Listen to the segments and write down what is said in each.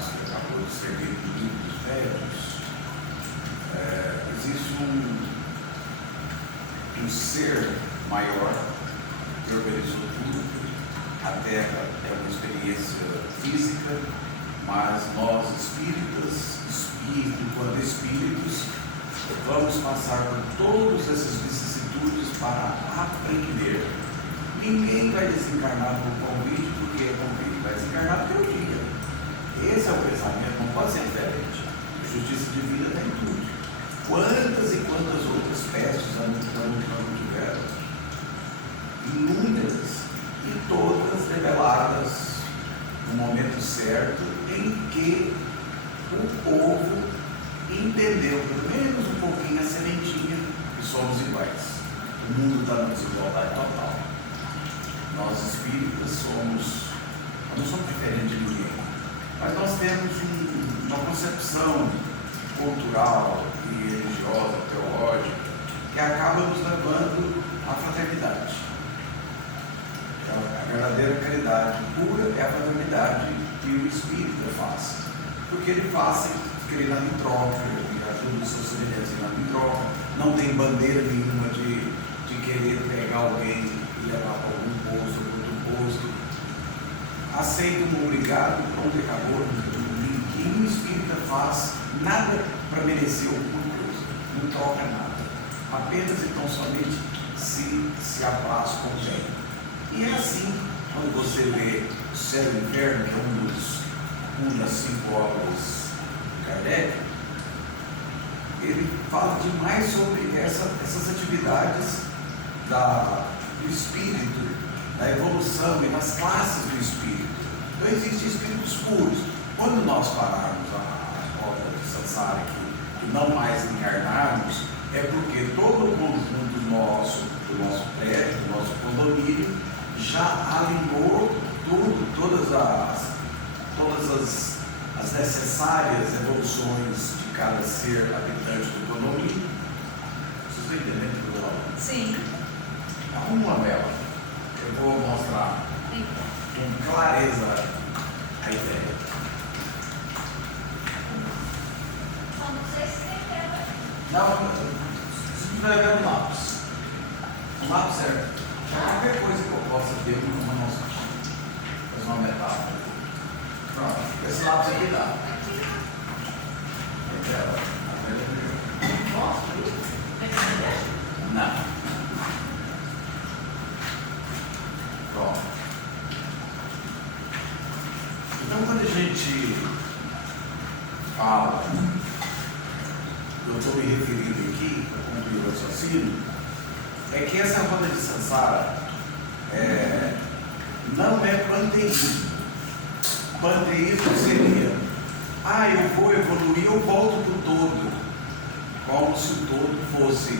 Salmos, que acabou de ser lido no livro dos Velhos, existe um ser maior que organizou tudo. A Terra é uma experiência física, mas nós, enquanto espíritos, vamos passar por todas essas vicissitudes para aprender. Ninguém vai desencarnar por convite porque é convite, vai desencarnar porque é o dia. Esse é o pensamento, não pode ser diferente. A justiça divina está em tudo. Quantas e quantas outras pestes não tiveram? Inúmeras, e todas reveladas no momento certo em que o povo entendeu, pelo menos um pouquinho, a sementinha que somos iguais. O mundo está na desigualdade total. Nós espíritas não somos diferentes de ninguém, mas nós temos uma concepção cultural e religiosa, teológica, que acaba nos levando à fraternidade. A verdadeira caridade pura é a fraternidade que o espírita faz, porque ele faz que ele nada em troca, ele ajuda os seus semelhantes em nada em troca, não tem bandeira nenhuma de querer pegar alguém e levar para algum posto ou para outro posto. Aceita um obrigado, pronto, acabou. Ninguém espírita faz nada para merecer alguma coisa, não troca nada, apenas e tão somente se abraça com o bem. E é assim, quando você lê o Céu e o Inferno, que é uma das 5 obras de Kardec, ele fala demais sobre essas atividades do espírito, da evolução e das classes do espírito. Então existem espíritos puros. Quando nós pararmos a obra de Sansara aqui e não mais encarnarmos, é porque todo o conjunto do nosso prédio, do nosso condomínio, já alinhou todas as necessárias evoluções de cada ser habitante do condomínio. Vocês estão entendendo o que eu estou falando? Sim. Arruma uma vela. Eu vou mostrar com clareza a ideia. Só não sei se tem vela. Não, se tiver vela no lápis. O lápis serve. Qualquer coisa que eu possa ter uma noção. Faz uma metáfora. Pronto. Esse lápis aqui dá. Tem vela. A vela é melhor. Não. Pronto. Então, quando a gente fala, eu estou me referindo aqui, para concluir o raciocínio, é que essa roda de Sansara não é panteísmo. Panteísmo seria, eu vou evoluir, eu volto para o todo, como se o todo fosse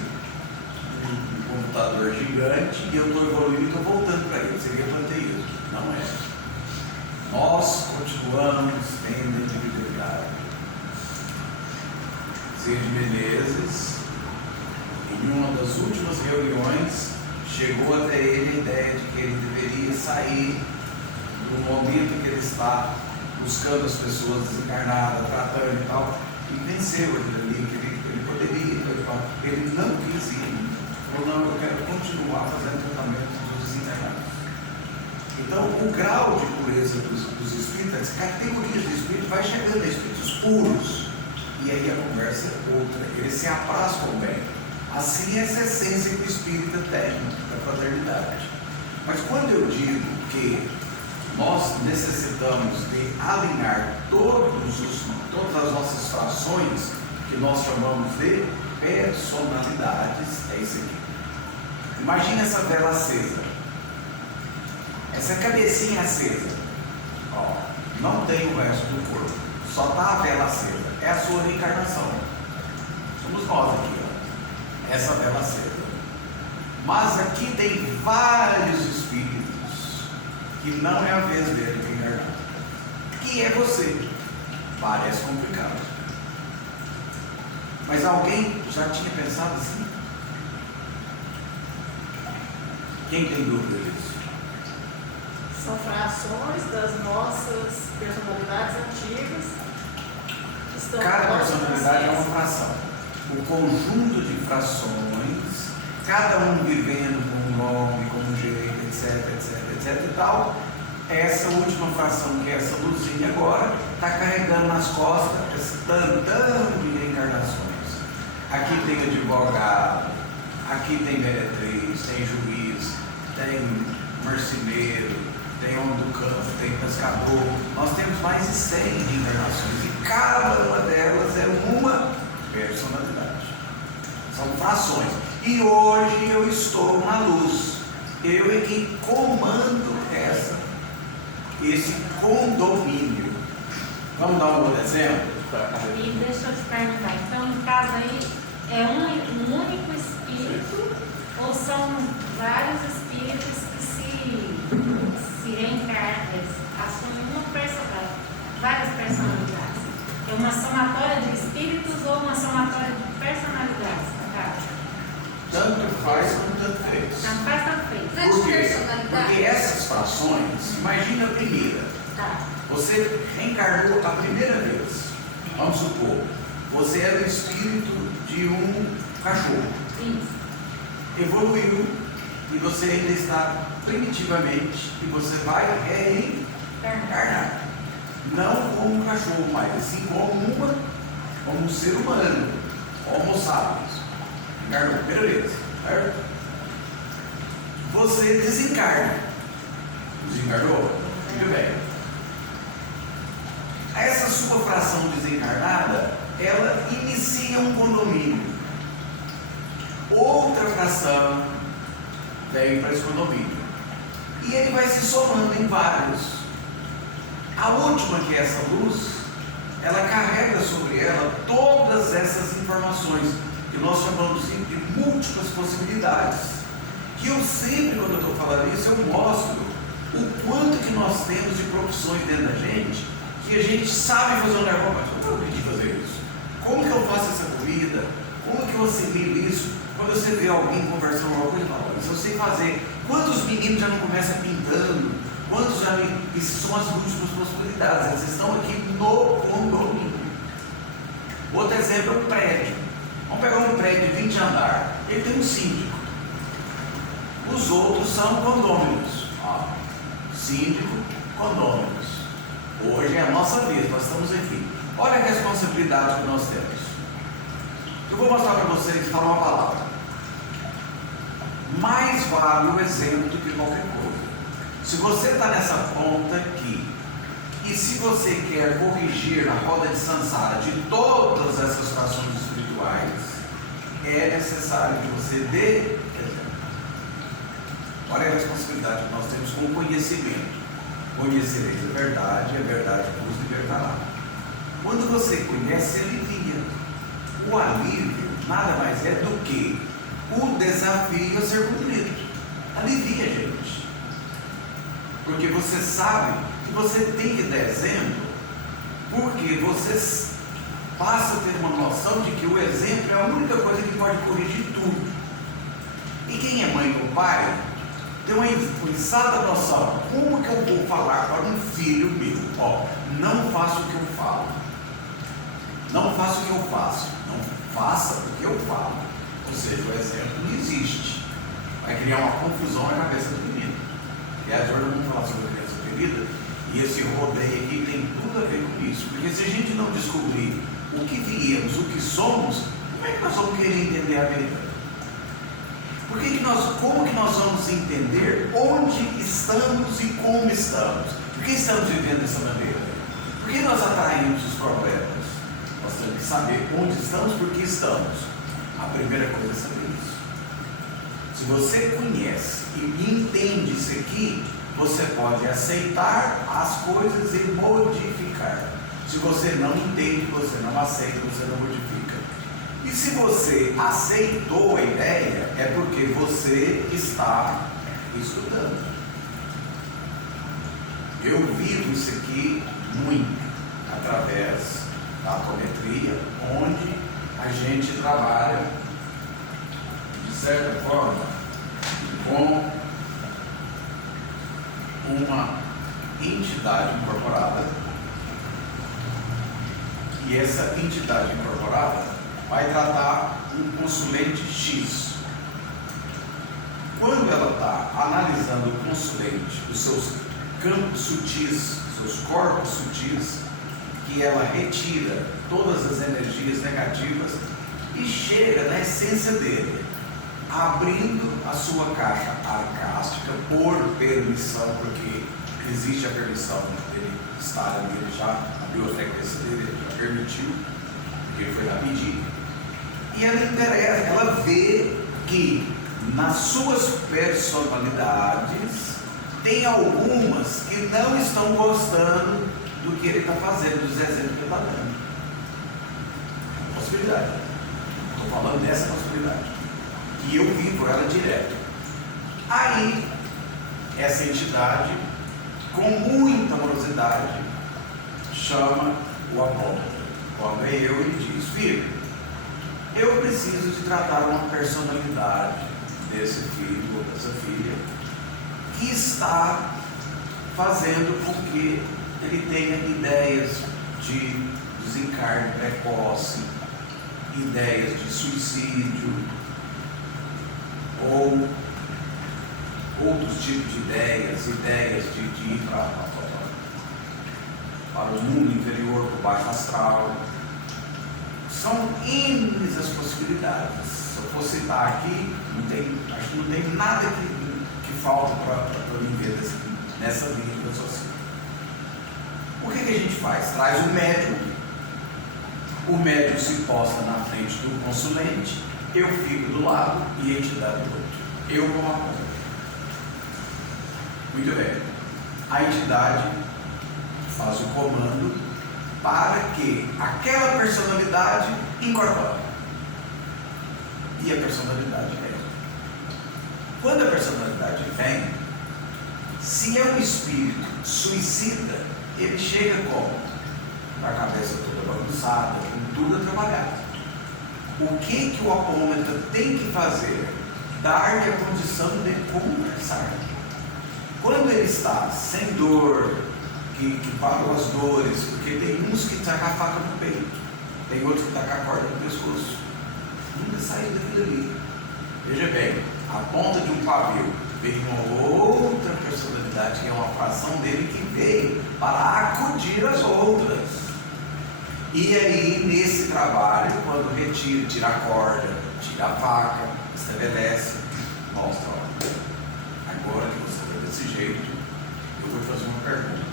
um computador gigante e eu estou evoluindo e estou voltando para ele. Seria panteísmo. Não é. Nós continuamos tendo individualidade. Cid Menezes, em uma das últimas reuniões, chegou até ele a ideia de que ele deveria sair do momento em que ele está buscando as pessoas desencarnadas, tratando e tal, e venceu aquilo ali, que ele poderia, ele não quis ir. Falou, não, eu quero continuar fazendo tratamento dos desencarnados. Então, o grau de pureza dos espíritos, as categorias de espírito, vai chegando a espíritos puros. E aí a conversa é outra, eles se abraçam bem. Assim é essa essência que o espírita tem da fraternidade. Mas quando eu digo que nós necessitamos de alinhar todas as nossas frações, que nós chamamos de personalidades, é isso aqui. Imagina essa vela acesa, essa cabecinha acesa, não tem o resto do corpo, só está a vela acesa, é a sua reencarnação. Somos nós aqui, essa vela acesa. Mas aqui tem vários espíritos que não é a vez dele reencarnar, que é você. Parece complicado, mas alguém já tinha pensado assim? Quem tem dúvida disso? São frações das nossas personalidades antigas Cada personalidade é uma fração. O conjunto de frações, cada um vivendo com um nome, com um jeito, etc, etc, etc e tal. Essa última fração, que é essa luzinha agora, está carregando nas costas esse tantão de reencarnações. Aqui tem advogado, aqui tem meretriz, tem juiz, tem marceneiro, tem homem do campo, tem pescador. Nós temos mais de 100 reencarnações e cada uma delas é uma personalidade. São frações. E hoje eu estou na luz. Eu é quem comando esse condomínio. Vamos dar um outro exemplo? E deixa eu te perguntar, então no caso aí, é um único espírito ou são vários espíritos que se reencarnam, assumem várias personalidades? É uma somatória de espíritos ou uma somatória de personalidades, no caso? Tanto faz como tanto fez. Tanto faz, tanto fez. Por quê? Porque essas frações, imagina a primeira. Tá. Você reencarnou a primeira vez. Vamos supor, você era o espírito de um cachorro. Isso. Evoluiu e você ainda está primitivamente e você vai reencarnar. Não como um cachorro mais, assim como um ser humano, Homo sapiens. Encarnou a primeira vez, certo? Você desencarna. Desencarnou? Muito bem. Essa sua fração desencarnada, ela inicia um condomínio. Outra fração vem para esse condomínio. E ele vai se somando em vários. A última, que é essa luz, ela carrega sobre ela todas essas informações que nós chamamos de múltiplas possibilidades. Que eu sempre, quando eu estou falando isso, eu mostro o quanto que nós temos de profissões dentro da gente, que a gente sabe fazer um negócio, mas eu não aprendi a fazer isso. Como que eu faço essa comida? Como que eu assimilo isso? Quando você vê alguém conversando alguma coisa, fala, isso eu sei fazer. Quantos meninos já não começam pintando? Quantos já me... Isso são as múltiplas possibilidades, elas estão aqui no condomínio. Outro exemplo é um prédio. Vamos pegar um prédio de 20 andares. Ele tem um síndico. Os outros são condôminos. Síndico, condôminos. Hoje é a nossa vez, nós estamos aqui. Olha a responsabilidade que nós temos. Eu vou mostrar para vocês, falar uma palavra. Mais vale o exemplo do que qualquer coisa. Se você está nessa ponta aqui, e se você quer corrigir na roda de Sansara de todas essas frações espirituais, é necessário que você dê exemplo. Olha a responsabilidade que nós temos com o conhecimento. Conhecereis a verdade vos libertará. Quando você conhece, alivia. O alívio nada mais é do que o desafio a ser cumprido. Alivia, gente. Porque você sabe que você tem que dar exemplo, porque você passa a ter uma noção de que o exemplo é a única coisa que pode corrigir tudo. E quem é mãe ou pai tem uma exata noção. Como que eu vou falar para um filho meu? Não faça o que eu falo. Não faça o que eu faço. Não faça o que eu falo. Ou seja, o exemplo não existe. Vai criar uma confusão na cabeça do menino. E hoje vamos falar sobre a criança querida. E esse rodeio aqui tem tudo a ver com isso. Porque se a gente não descobrir o que viemos, o que somos, como é que nós vamos querer entender a vida? Como que nós vamos entender onde estamos e como estamos? Por que estamos vivendo dessa maneira? Por que nós atraímos os problemas? Nós temos que saber onde estamos, por que estamos. A primeira coisa é saber isso. Se você conhece e entende isso aqui, você pode aceitar as coisas e modificar. Se você não entende, você não aceita, você não modifica. E se você aceitou a ideia, é porque você está estudando. Eu vivo isso aqui muito através da atometria, onde a gente trabalha, de certa forma, com uma entidade incorporada E essa entidade incorporada vai tratar um consulente X. Quando ela está analisando o consulente, os seus campos sutis, seus corpos sutis, que ela retira todas as energias negativas e chega na essência dele, abrindo a sua caixa arcástica por permissão, porque existe a permissão dele estar ali, ele já abriu a frequência dele, ele já permitiu, porque ele foi lá pedir. E ela vê que nas suas personalidades tem algumas que não estão gostando do que ele está fazendo, dos exemplos que ele está dando. Possibilidade. Estou falando dessa possibilidade. E eu vivo ela direto. Aí, essa entidade, com muita amorosidade, chama o apóstolo. Quando é eu, ele diz: filho, eu preciso de tratar uma personalidade desse filho ou dessa filha que está fazendo com que ele tenha ideias de desencarne precoce, ideias de suicídio ou outros tipos de ideias de ir para o mundo inferior, para o baixo astral. São N as possibilidades. Se eu for citar aqui, acho que não tem nada que falta para mim ver nessa linha de raciocínio. O que a gente faz? Traz o médium se posta na frente do consulente, eu fico do lado e a entidade do outro. Eu como a ponta. Muito bem. A entidade faz o comando para que aquela personalidade incorpore. E a personalidade vem. Quando a personalidade vem, se é um espírito suicida, ele chega como? Com a cabeça toda bagunçada, com tudo atrapalhado. O que o apômetra tem que fazer? Dar-lhe a condição de conversar. Quando ele está sem dor, que parou as dores, porque tem uns que estão com a faca no peito, tem outros que estão com a corda no pescoço, nunca saiu daquilo ali. Veja bem, a ponta de um pavio veio uma outra personalidade, que é uma fração dele, que veio para acudir as outras. E aí, nesse trabalho, quando retira, tira a corda, tira a faca, estabelece, mostra, ó, agora que você está desse jeito, eu vou te fazer uma pergunta.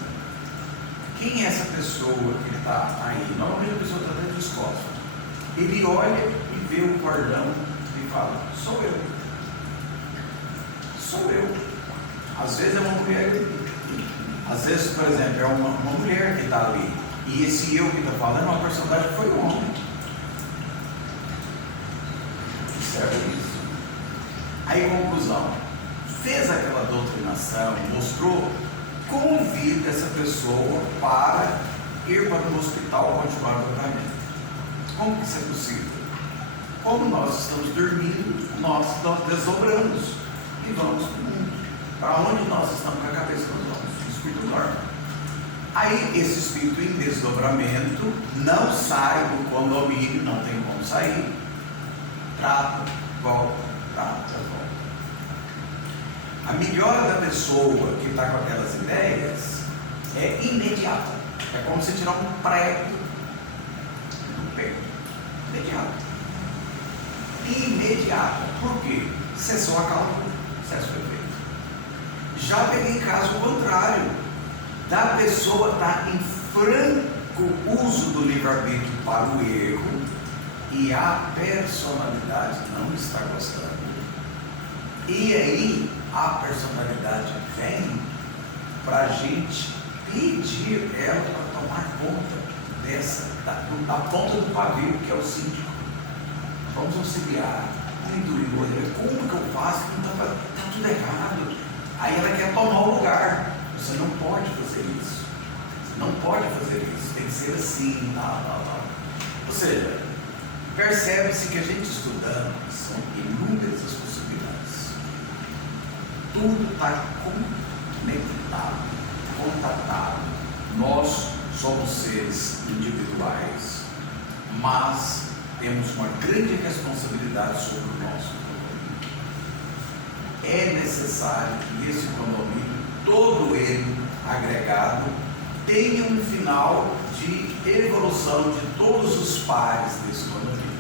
Quem é essa pessoa que está aí? Normalmente a pessoa está dentro dos costas. Ele olha e vê o cordão e fala: sou eu. Sou eu. Às vezes é uma mulher. Às vezes, por exemplo, é uma mulher que está ali. E esse eu que está falando é uma personagem que foi um homem. Observa isso. Aí, conclusão. Fez aquela doutrinação, mostrou, convida essa pessoa para ir para o hospital continuar o tratamento. Como que isso é possível? Como nós estamos dormindo, nós desdobramos e vamos para o mundo. Para onde nós estamos com a cabeça, nós vamos. O espírito dorme. Aí esse espírito em desdobramento não sai do condomínio, não tem como sair. Trata, volta, volta. A melhora da pessoa que está com aquelas ideias é imediata. É como se tirar um prego do peito. Imediata. Por quê? Cessou a causa, cessou o efeito. Já peguei caso contrário, da pessoa estar em franco uso do livre-arbítrio para o erro e a personalidade não está gostando. E aí a personalidade vem para a gente pedir ela para tomar conta da ponta do pavio, que é o síndico. Vamos auxiliar, como que eu faço? Está tudo errado. Aí ela quer tomar o lugar. Você não pode fazer isso. Você não pode fazer isso. Tem que ser assim, Ou seja, percebe-se que a gente estudando são inúmeras as possibilidades. Tudo está conectado, contatado. Nós somos seres individuais, mas temos uma grande responsabilidade sobre o nosso condomínio. É necessário que esse condomínio, todo ele agregado, tenha um final de evolução de todos os pares desse condomínio.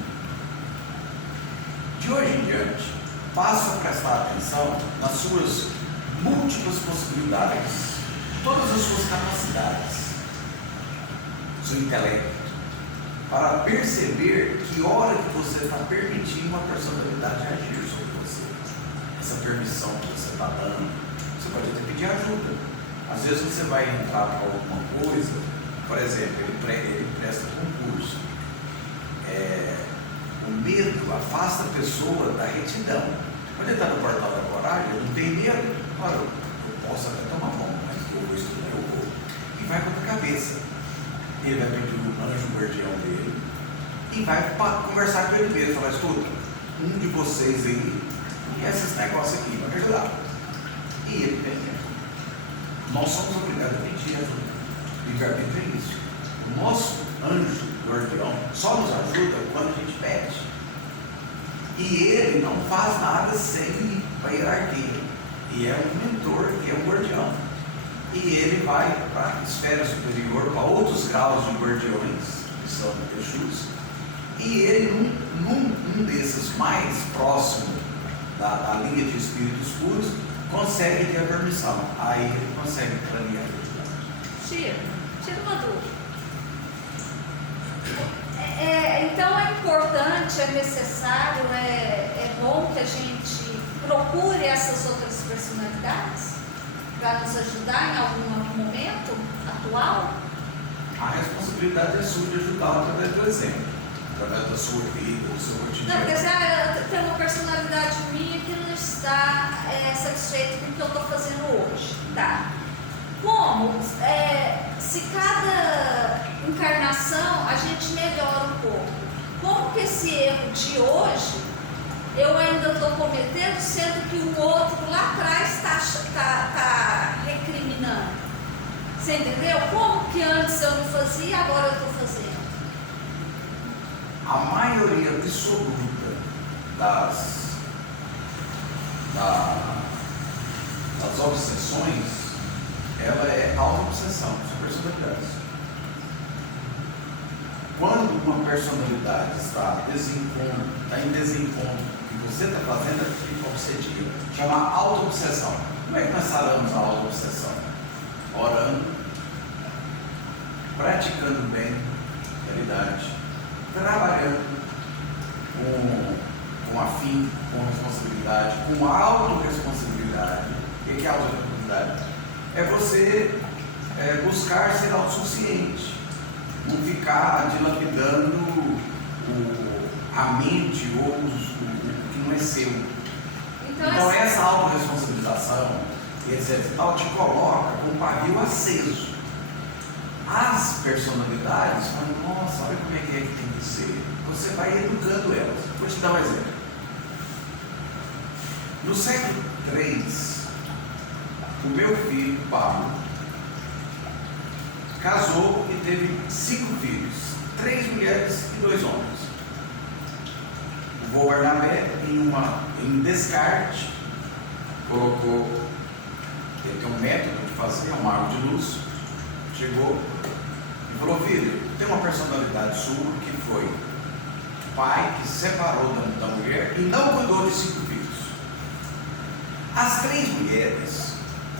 De hoje em diante, passe a prestar atenção nas suas múltiplas possibilidades, todas as suas capacidades, seu intelecto, para perceber que hora que você está permitindo a personalidade agir sobre você. Essa permissão que você está dando, você pode até pedir ajuda. Às vezes você vai entrar para alguma coisa, por exemplo, ele presta concurso. O medo afasta a pessoa da retidão. Quando ele está no portal da coragem, ele não tem medo. Olha, eu posso até tomar bomba, mas que eu vou estudar, eu vou. E vai com a cabeça. Ele vai pedir o anjo guardião dele e vai conversar com ele mesmo. Falar: escuta, um de vocês aí, e esses negócios aqui, vai me ajudar. E ele tem medo. Nós somos obrigados a pedir ajuda. Livre-arbítrio é isso. O nosso anjo guardião só nos ajuda quando a gente pede. E ele não faz nada sem ir para a hierarquia. E é um mentor, e é um guardião. E ele vai para a esfera superior, para outros graus de guardiões, que são Exus. E ele, num desses mais próximos da linha de espíritos puros, consegue ter a permissão. Aí ele consegue planear. Tira uma dúvida. Então é importante, é necessário, é bom que a gente procure essas outras personalidades para nos ajudar em algum momento atual? A responsabilidade é sua de ajudá-lo através do exemplo, através da sua vida, do seu Não, cotidiano. quer dizer, tem uma personalidade minha que não está satisfeita com o que eu estou fazendo hoje. Tá. Como? Se cada encarnação a gente melhora um pouco. Como que esse erro de hoje eu ainda estou cometendo, sendo que o outro lá atrás está recriminando? Você entendeu? Como que antes eu não fazia e agora eu estou fazendo? A maioria absoluta das obsessões, ela é auto-obsessão, são personalidades. Quando uma personalidade está em desencontro, o que você está fazendo é fica obsessiva. Chama auto-obsessão. Como é que nós saramos a auto-obsessão? Orando, praticando bem, caridade, trabalhando com afinco, com responsabilidade, com autorresponsabilidade. O que é autorresponsabilidade? É você buscar ser autossuficiente, não ficar dilapidando a mente ou o que não é seu. Então essa autorresponsabilização, ela te coloca com o pavio aceso. As personalidades falam: nossa, olha como é que tem que ser. Você vai educando elas. Vou te dar um exemplo. No século III, o meu filho, Pablo, casou e teve 5 filhos, 3 mulheres e 2 homens. O vô Barnabé, em descarte, colocou, ele tem um método de fazer, um arco de luz, chegou e falou: filho, tem uma personalidade sua que foi pai que se separou da mulher e não cuidou de 5 filhos. As 3 mulheres,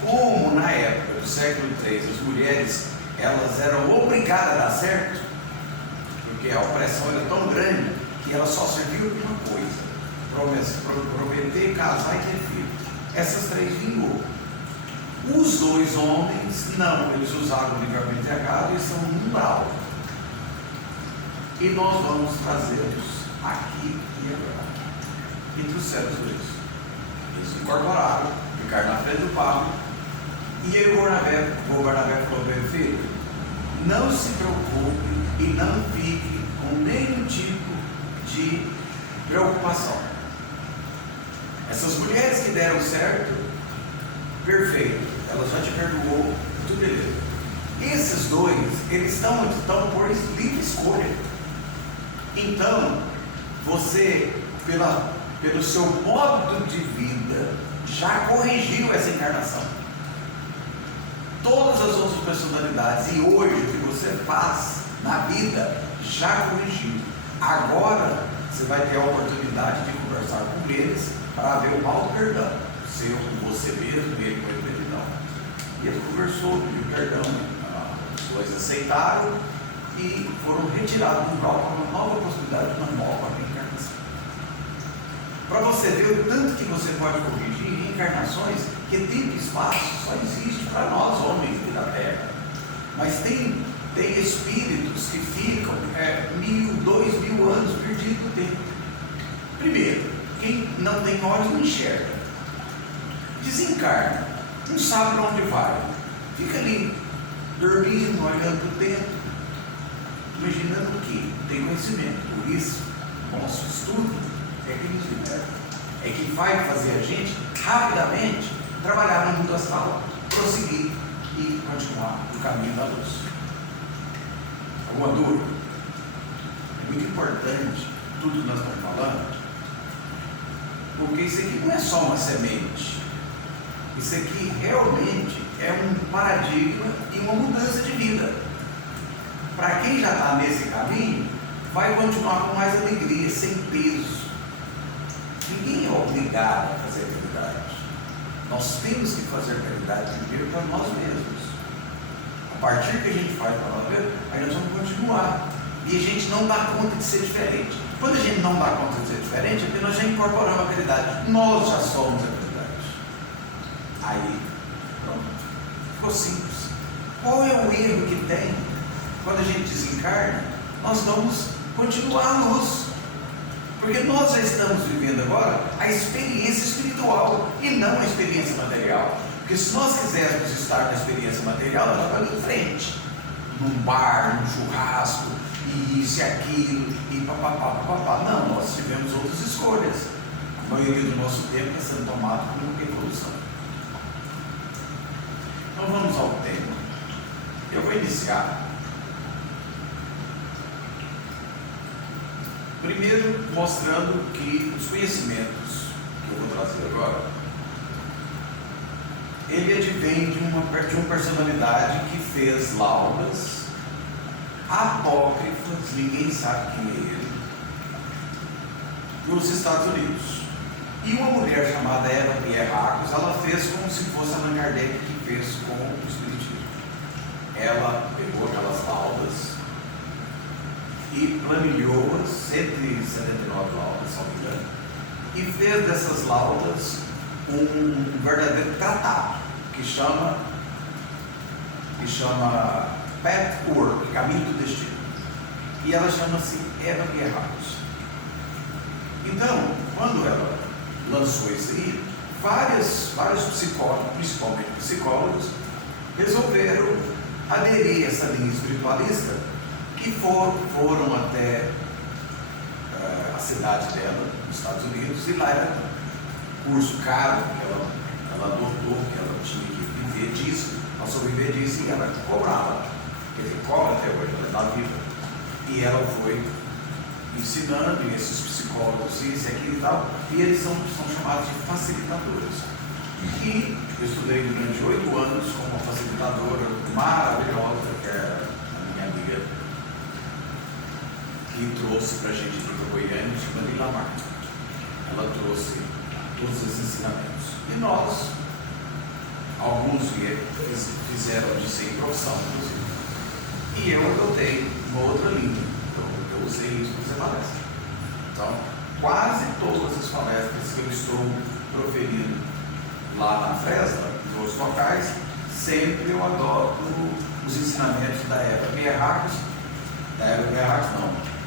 como na época do século III, as mulheres elas eram obrigadas a dar certo, porque a opressão era tão grande que ela só serviu para uma coisa: prometer, casar e ter filho. Essas 3 vingou. Os 2 homens, não, eles usaram o livre-arbítrio errado e são um umbral. E nós vamos trazê-los aqui e agora. E trouxeram os 2. Eles se incorporaram, ficaram na frente do Pablo. E aí o Barnabé falou para ele: filho, não se preocupe e não fique com nenhum tipo de preocupação. Essas mulheres que deram certo, perfeito, ela já te perdoou, tudo beleza. Esses 2, eles estão por livre escolha. Então, você, pelo seu modo de vida, já corrigiu essa encarnação. Todas as outras personalidades, e hoje o que você faz na vida, já corrigiu. Agora, você vai ter a oportunidade de conversar com eles para ver o mal do perdão. Seu com você mesmo, ele com ele perdão. E ele conversou, pediu perdão, as pessoas aceitaram e foram retirados do umbral para uma nova possibilidade de uma nova reencarnação. Para você ver o tanto que você pode corrigir em reencarnações, que tempo e espaço só existe para nós, homens da Terra. Mas tem espíritos que ficam 1.000, 2.000 anos perdidos no tempo. Primeiro, quem não tem olhos não enxerga. Desencarna, não sabe para onde vai. Fica ali, dormindo, olhando para o tempo, imaginando o que? Tem conhecimento. Por isso, nosso estudo é que nos liberta. É que vai fazer a gente rapidamente trabalhar no mundo astral, prosseguir e continuar no caminho da luz. Alguma dúvida? É muito importante tudo que nós estamos falando, porque isso aqui não é só uma semente. Isso aqui realmente é um paradigma e uma mudança de vida. Para quem já está nesse caminho, vai continuar com mais alegria, sem peso. Ninguém é obrigado a fazer caridade. Nós temos que fazer caridade primeiro para nós mesmos. A partir que a gente faz para nós mesmos, aí nós vamos continuar. E a gente não dá conta de ser diferente. Quando a gente não dá conta de ser diferente, é porque nós já incorporamos a caridade. Nós já somos a caridade. Aí, pronto. Ficou simples. Qual é o erro que tem? Quando a gente desencarna, nós vamos continuar a luz. Porque nós já estamos vivendo agora a experiência espiritual e não a experiência material. Porque se nós quiséssemos estar na experiência material, nós estamos em frente. Num bar, num churrasco, e isso e aquilo, e papapá. Não, nós tivemos outras escolhas. A maioria do nosso tempo está sendo tomado como uma evolução. Então vamos ao tema. Eu vou iniciar. Primeiro, mostrando que os conhecimentos que eu vou trazer agora, ele advém de uma personalidade que fez laudas apócrifas, ninguém sabe quem é ele, nos Estados Unidos. E uma mulher chamada Eva Pierracos, ela fez como se fosse a Allan Kardec que fez com o Espiritismo. Ela pegou aquelas laudas e planilhou-as, 179 laudas, se não me engano, e fez dessas laudas um verdadeiro tratado que chama Pathwork, Caminho do Destino. E ela chama-se Eva Pierracos. Então, quando ela lançou isso aí, vários psicólogos, principalmente psicólogos, resolveram aderir a essa linha espiritualista, que foram até a cidade dela, nos Estados Unidos, e lá era curso caro, que ela adotou, que ela tinha que viver disso, ela sobreviver disso, e ela cobrava, quer dizer, cobra até hoje, ela está viva. E ela foi ensinando, e esses psicólogos, isso, aquilo e tal, e eles são chamados de facilitadores. E eu estudei durante 8 anos com uma facilitadora maravilhosa, que é a minha amiga, que trouxe para a gente aqui para Goiânia, chamada Ilamar. Ela trouxe todos os ensinamentos. E nós, alguns fizeram de sem profissão, inclusive. E eu adotei uma outra linha. Então, eu usei isso para fazer palestra. Então, quase todas as palestras que eu estou proferindo lá na Fresna, nos outros locais, sempre eu adoto os ensinamentos da Eva Pierracos,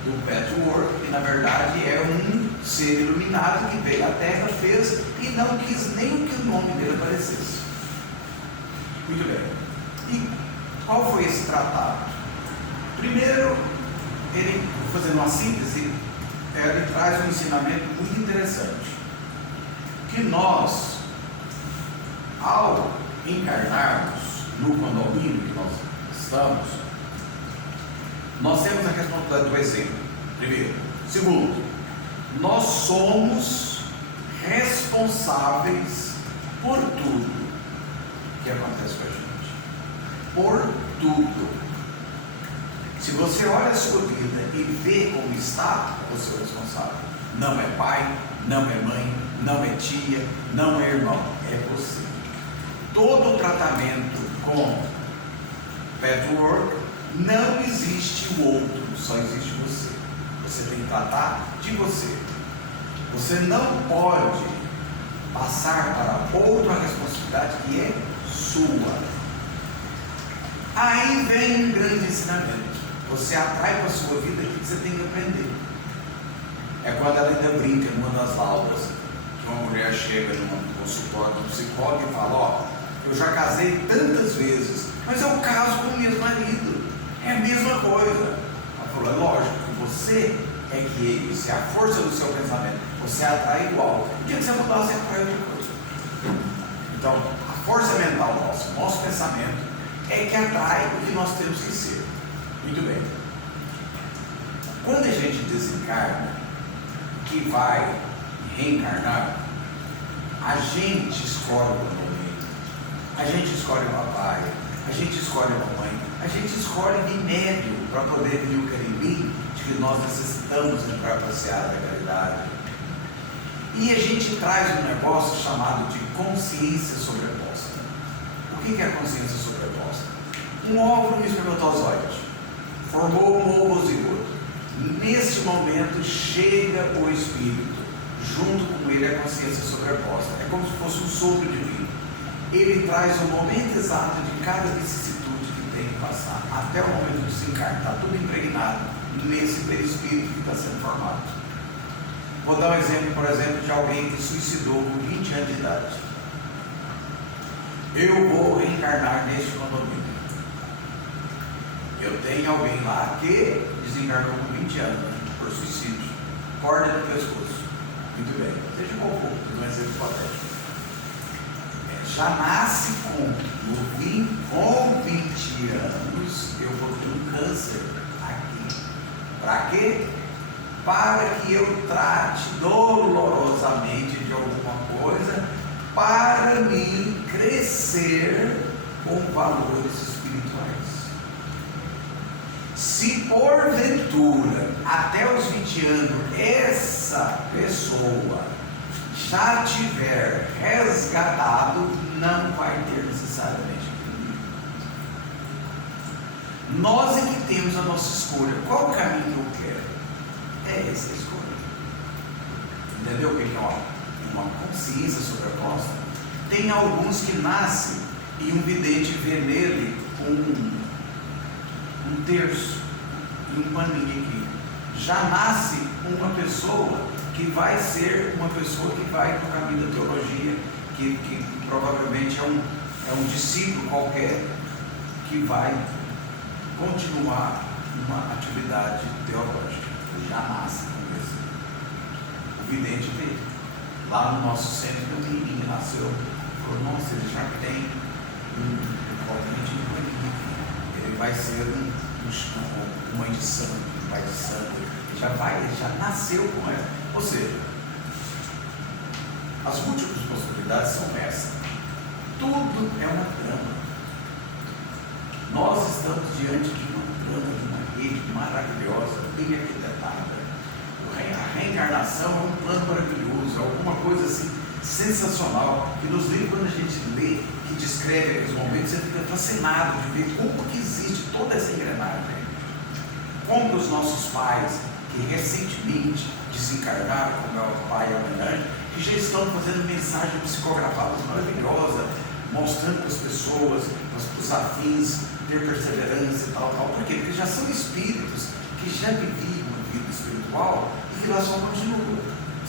do Pathwork, que na verdade é um ser iluminado que veio à Terra, fez e não quis nem que o nome dele aparecesse. Muito bem. E qual foi esse tratado? Primeiro, ele, fazendo uma síntese, ele traz um ensinamento muito interessante. Que nós, ao encarnarmos no condomínio que nós estamos, nós temos a responsabilidade do exemplo. Primeiro. Segundo, nós somos responsáveis por tudo que acontece com a gente. Por tudo. Se você olha a sua vida e vê como está, você é responsável. Não é pai, não é mãe, não é tia, não é irmão, é você. Todo tratamento com patchwork, não existe o outro, só existe você. Você tem que tratar de você. Você não pode passar para outra responsabilidade que é sua. Aí vem um grande ensinamento. Você atrai para a sua vida aquilo que você tem que aprender. É quando ela ainda brinca numa das aulas, que uma mulher chega num consultório do psicólogo e fala: ó, eu já casei tantas vezes, mas eu caso com o mesmo marido. É a mesma coisa. Ela falou: é lógico que você é que ele, você é a força do seu pensamento, você atrai igual. O dia que você mudar, você atrai outra coisa. Então, a força mental nossa, nosso pensamento, é que atrai o que nós temos que ser. Muito bem. Quando a gente desencarna, que vai reencarnar, a gente escolhe o momento, a gente escolhe o papai, a gente escolhe a mamãe, a gente escolhe remédio para poder vir o carimbim de que nós necessitamos entrar para a seara da caridade. E a gente traz um negócio chamado de consciência sobreposta. O que é a consciência sobreposta? Um óvulo e um espermatozoide formou um ovo zigoto. Neste momento chega o espírito, junto com ele a consciência sobreposta. É como se fosse um sopro divino. Ele traz o momento exato de cada vicissitude que tem que passar, até o momento de se encarnar. Está tudo impregnado nesse perispírito que está sendo formado. Vou dar um exemplo, por exemplo, de alguém que suicidou com 20 anos de idade. Eu vou reencarnar neste condomínio. Eu tenho alguém lá que desencarnou com 20 anos por suicídio, corda no pescoço. Muito bem, seja qual for, um exemplo hipotético. Já nasce com 20 anos, eu vou ter um câncer aqui. Para quê? Para que eu trate dolorosamente de alguma coisa, para me crescer com valores espirituais. Se porventura, até os 20 anos, essa pessoa já tiver resgatado, não vai ter necessariamente. Nós é que temos a nossa escolha. Qual o caminho que eu quero? É essa a escolha. Entendeu o que é uma consciência sobreposta? Tem alguns que nascem e um vidente vê nele um terço e um paninho aqui. Já nasce uma pessoa que vai ser uma pessoa que vai no caminho da teologia, que provavelmente é um discípulo qualquer que vai continuar uma atividade teológica. Já nasce com esse. O vidente dele. Lá no nosso centro, meu menino nasceu, falou: nossa, ele já tem ele vai ser um mãe de sangue, um pai de sangue. Ele já nasceu com ela. Ou seja, as múltiplas possibilidades são essas. Tudo é uma trama. Nós estamos diante de uma trama, de uma rede maravilhosa, bem arquitetada. A reencarnação é um plano maravilhoso, é alguma coisa assim sensacional. E nos livros, quando a gente lê, que descreve aqueles momentos, você fica fascinado de ver como que existe toda essa engrenagem. Como os nossos pais, que recentemente desencarnaram, como é o pai e a mãe, que já estão fazendo mensagem psicografada maravilhosa, mostrando para as pessoas, para os afins, ter perseverança e tal. Por quê? Porque já são espíritos que já viviam uma vida espiritual e que lá só continuam,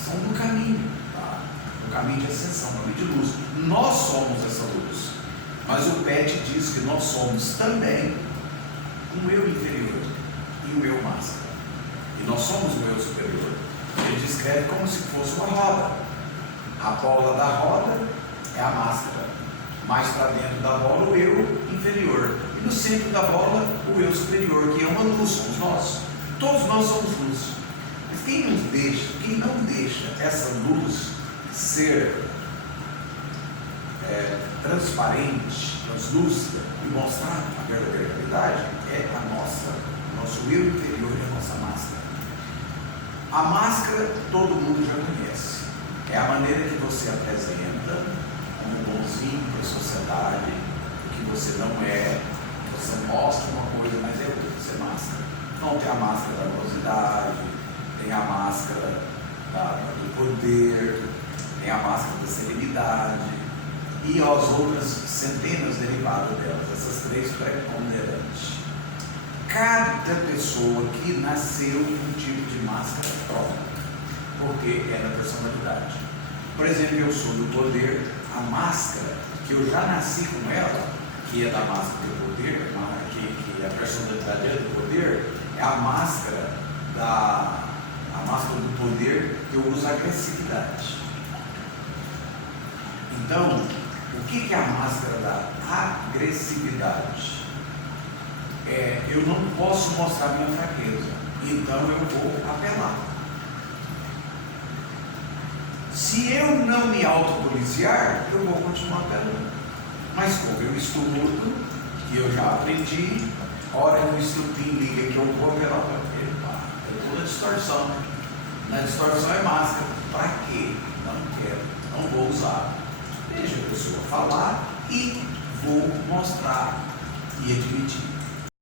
são no caminho, tá? No caminho de ascensão, no caminho de luz. Nós somos essa luz, mas o PET diz que nós somos também um eu inferior e um eu máscara. E nós somos o eu superior. Ele descreve como se fosse uma roda. A bola da roda é a máscara. Mais para dentro da bola, o eu inferior. E no centro da bola, o eu superior, que é uma luz, somos nós. Todos nós somos luz. Mas quem não deixa essa luz ser transparente, translúcida e mostrar a verdadeira realidade, é o nosso eu interior e a nossa máscara. A máscara todo mundo já conhece. É a maneira que você apresenta como bonzinho para a sociedade, o que você não é. Você mostra uma coisa, mas é o que você máscara. Então tem a máscara da velocidade, tem a máscara do poder, tem a máscara da celebridade e as outras centenas derivadas delas, essas três preponderantes. Cada pessoa que nasceu com um tipo de máscara própria, porque é da personalidade. Por exemplo, eu sou do poder, a máscara que eu já nasci com ela, que é da máscara do poder, que a personalidade é do poder, é a máscara do poder que eu uso a agressividade. Então, o que é a máscara da agressividade? Eu não posso mostrar minha fraqueza, então eu vou apelar. Se eu não me autopoliciar, eu vou continuar apelando. Mas como eu estudo, e eu já aprendi, hora no estupim liga que eu vou apelar para ele. Eu estou na distorção. Na distorção é máscara. Para quê? Não quero, não vou usar. Deixa a pessoa falar e vou mostrar e admitir.